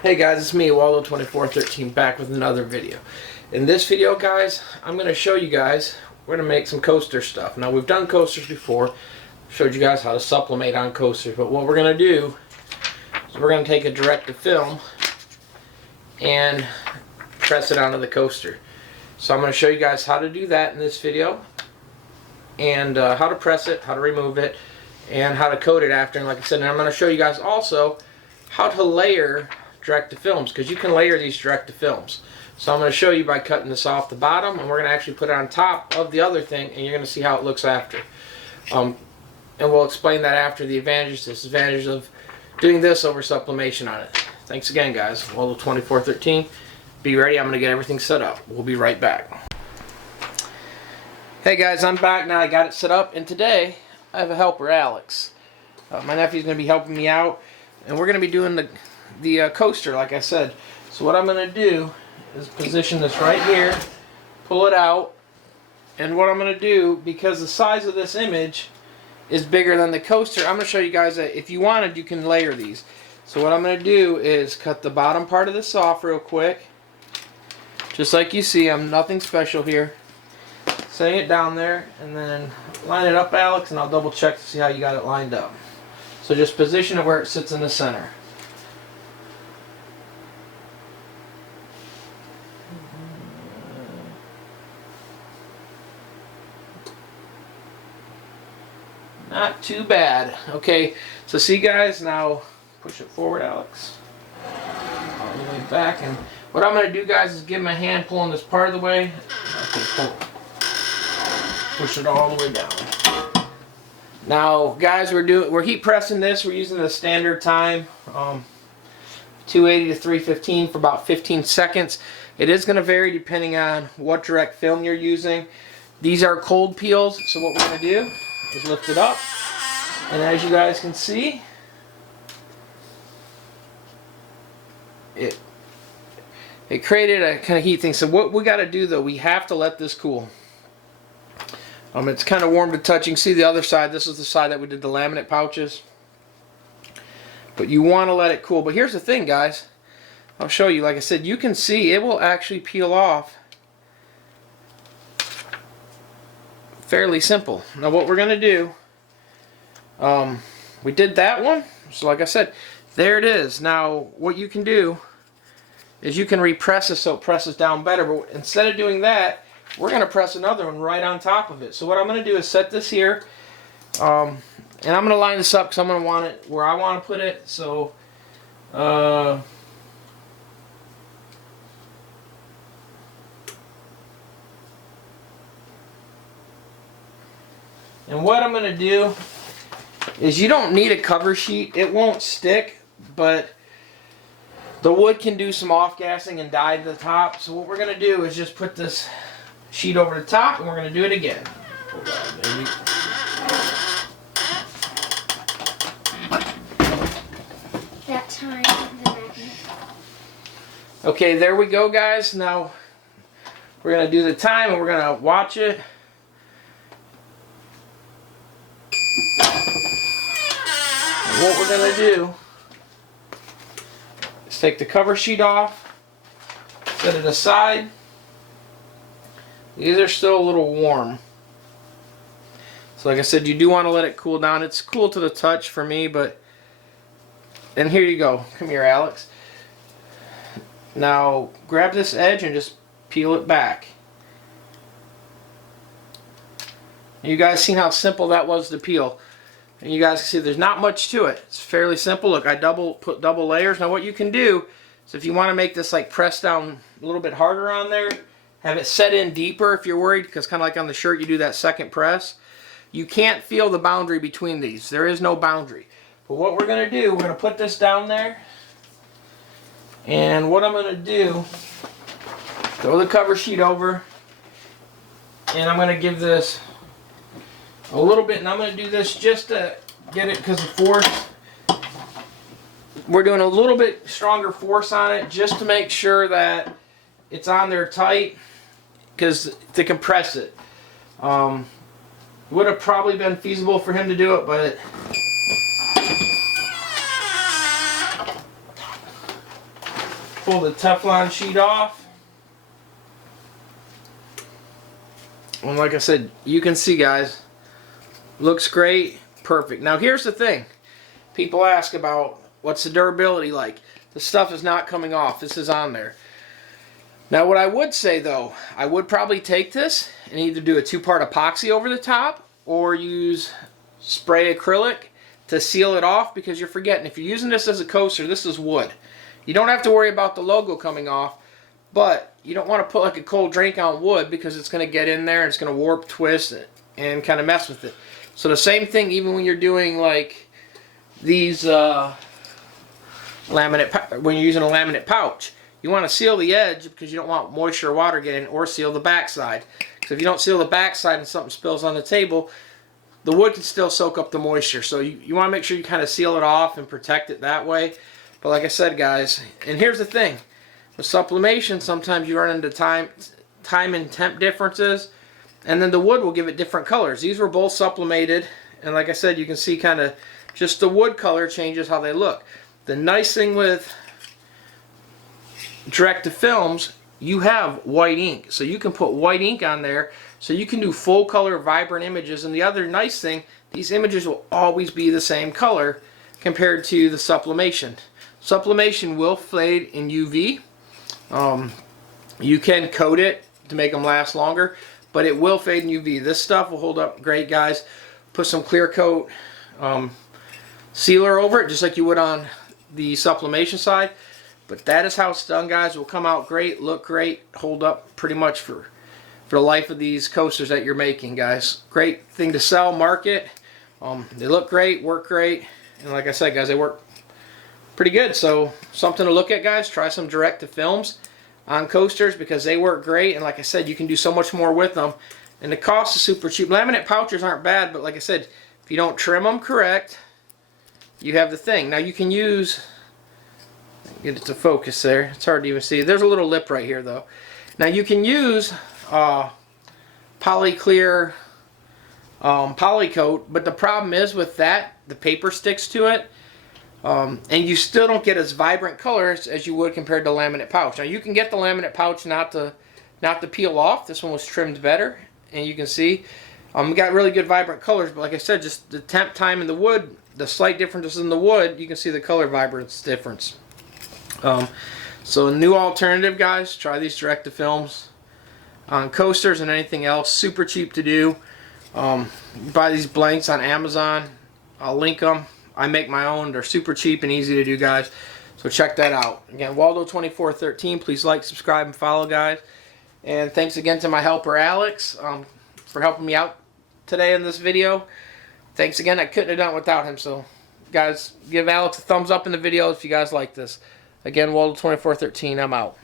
Hey guys, it's me, ROLLO2413, back with another video. In this video, guys, I'm going to show you guys, we're going to make some coaster stuff. Now, we've done coasters before, showed you guys how to sublimate on coasters, but what we're going to do is we're going to take a direct-to-film and press it onto the coaster. So I'm going to show you guys how to do that in this video, and how to press it, how to remove it, and how to coat it after. And like I said, I'm going to show you guys also how to layer direct-to-films, because you can layer these direct-to-films. So I'm going to show you by cutting this off the bottom, and we're going to actually put it on top of the other thing, and you're going to see how it looks after. And we'll explain that after, the advantages, disadvantages of doing this over sublimation on it. Thanks again, guys. ROLLO2413. Be ready. I'm going to get everything set up. We'll be right back. Hey guys, I'm back now. I got it set up, and today I have a helper, Alex. My nephew's going to be helping me out, and we're going to be doing the coaster, like I said. So what I'm going to do is position this right here, pull it out, and what I'm going to do, because the size of this image is bigger than the coaster, I'm going to show you guys that if you wanted, you can layer these. So what I'm going to do is cut the bottom part of this off real quick, just like you see. I'm nothing special here. Setting it down there, and then line it up, Alex, and I'll double check to see how you got it lined up. So just position it where it sits in the center. Not too bad. Okay, so see guys, now push it forward, Alex. All the way back, and what I'm going to do, guys, is give him a hand pulling this part of the way. Okay, push it all the way down. Now, guys, we're heat pressing this. We're using the standard time, 280 to 315 for about 15 seconds. It is going to vary depending on what direct film you're using. These are cold peels, so what we're going to do is lift it up, and as you guys can see, it created a kind of heat thing. So what we got to do, though, we have to let this cool. It's kind of warm to touch. You can see the other side. This is the side that we did the laminate pouches, but you want to let it cool. But here's the thing, guys, I'll show you. Like I said, you can see it will actually peel off fairly simple. Now what we're going to do, we did that one, so like I said, there it is. Now what you can do is you can repress this so it presses down better, but instead of doing that, we're going to press another one right on top of it. So what I'm going to do is set this here, and I'm going to line this up because I'm going to want it where I want to put it. So and what I'm going to do is, you don't need a cover sheet. It won't stick, but the wood can do some off-gassing and dye to the top. So what we're going to do is just put this sheet over the top, and we're going to do it again. Hold on, baby. That time, okay, there we go, guys. Now we're going to do the time, and we're going to watch it. What we're going to do is take the cover sheet off, set it aside. These are still a little warm. So like I said, you do want to let it cool down. It's cool to the touch for me, but... And here you go. Come here, Alex. Now grab this edge and just peel it back. You guys seen how simple that was to peel. And you guys can see there's not much to it. It's fairly simple. Look, I put double layers. Now what you can do is, if you want to make this like press down a little bit harder on there, have it set in deeper if you're worried, because kind of like on the shirt, you do that second press. You can't feel the boundary between these. There is no boundary. But what we're going to do, we're going to put this down there. And what I'm going to do, throw the cover sheet over, and I'm going to give this a little bit, and I'm going to do this just to get it, because of force. We're doing a little bit stronger force on it just to make sure that it's on there tight, because to compress it. Would have probably been feasible for him to do it, but pull the Teflon sheet off. And like I said, you can see, guys, looks great, perfect. Now here's the thing. People ask about what's the durability like. The stuff is not coming off. This is on there. Now what I would say though, I would probably take this and either do a 2-part epoxy over the top or use spray acrylic to seal it off, because you're forgetting, if you're using this as a coaster, this is wood. You don't have to worry about the logo coming off, but you don't want to put like a cold drink on wood because it's going to get in there and it's going to warp, twist, and kind of mess with it. So the same thing even when you're doing like these laminate, when you're using a laminate pouch. You want to seal the edge because you don't want moisture or water getting, or seal the backside. Because if you don't seal the backside and something spills on the table, the wood can still soak up the moisture. So you want to make sure you kind of seal it off and protect it that way. But like I said, guys, and here's the thing. With sublimation, sometimes you run into time and temp differences, and then the wood will give it different colors. These were both sublimated, and like I said, you can see kind of just the wood color changes how they look. The nice thing with direct-to-films, you have white ink, so you can put white ink on there, so you can do full color vibrant images. And the other nice thing, these images will always be the same color compared to the sublimation. Sublimation will fade in UV. You can coat it to make them last longer, but it will fade in UV. This stuff will hold up great, guys. Put some clear coat sealer over it just like you would on the sublimation side. But that is how it's done, guys. It will come out great, look great, hold up pretty much for the life of these coasters that you're making, guys. Great thing to sell, market. They look great, work great, and like I said, guys, they work pretty good. So something to look at, guys. Try some direct-to-films on coasters because they work great, and like I said, you can do so much more with them. And the cost is super cheap. Laminate pouches aren't bad, but like I said, if you don't trim them correct, you have the thing. Now you can use, get it to focus there. It's hard to even see. There's a little lip right here though. Now you can use polyclear polycoat, but the problem is with that, the paper sticks to it, and you still don't get as vibrant colors as you would compared to laminate pouch. Now you can get the laminate pouch not to peel off. This one was trimmed better, and you can see we got really good vibrant colors. But like I said, just the temp time in the wood, the slight differences in the wood, you can see the color vibrance difference. So a new alternative, guys. Try these direct-to-films on coasters and anything else. Super cheap to do. Buy these blanks on Amazon. I'll link them. I make my own. They're super cheap and easy to do, guys. So check that out. Again, Waldo2413. Please like, subscribe, and follow, guys. And thanks again to my helper, Alex, for helping me out today in this video. Thanks again. I couldn't have done it without him. So, guys, give Alex a thumbs up in the video if you guys like this. Again, Waldo2413. I'm out.